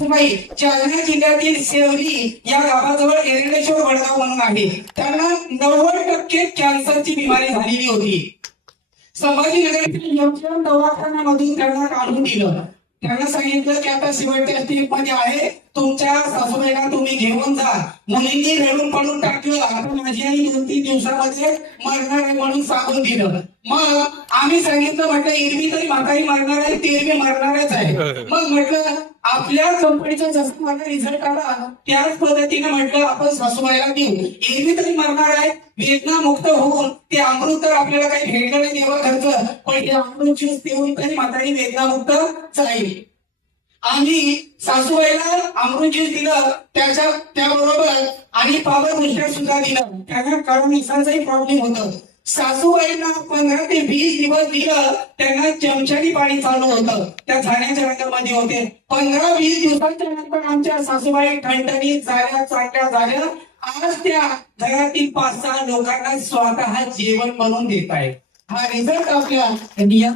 जालना जिल्ह्यातील सेवली या गावाजवळ एरडेश्वर वडगाव म्हणून आहे. त्यांना 90% कॅन्सरची बिमारी झालेली होती. संभाजीनगरच्या यमचंद दवाखान्यामधून त्यांना काढून दिलं. त्यांना सांगितलं की आता शेवटच्या स्टेप मध्ये आहे, तुमच्या सासूबाईला तुम्ही घेऊन जा. मुलींनी रडून पडून टाकलं. आता माझी आई 2-3 दिवसामध्ये मरणार आहे म्हणून सांगून दिलं. मग आम्ही सांगितलं, म्हटलं एरवी तरी म्हातारी मरणार आहे, ते एरवी मरणारच आहे. मग म्हटलं आपल्या कंपनीचा जसं मला रिझल्ट आला त्याच पद्धतीने म्हटलं आपण सासूबाईला देऊ. एरवी तरी मरणार आहे, वेदना मुक्त होऊन ते अमृत तर आपल्याला काही भेटलं नाही तेव्हा खर्च, पण ते अमृत ज्यूस देऊन तरी म्हातारी वेदना मुक्त जाईल. आम्ही सासूबाईला अमृत ज्यूस दिलं, त्याबरोबर आणि पावर बुस्टर सुद्धा दिलं. त्यांना कारण प्रॉब्लेम होतं. सासूबाईंना 15 ते 20 दिवस दिलं, त्यांना चमच्यानी पाणी चालू होतं, त्या झाडाच्या रंगामध्ये होते. 15-20 दिवसांच्या नंतर आमच्या सासूबाई ठणठणीत झाल्या, चांगल्या झाल्या. आज त्या घरातील 5-6 लोकांना स्वतः जेवण बनवून देत आहे. हा रिझल्ट आपल्या नियम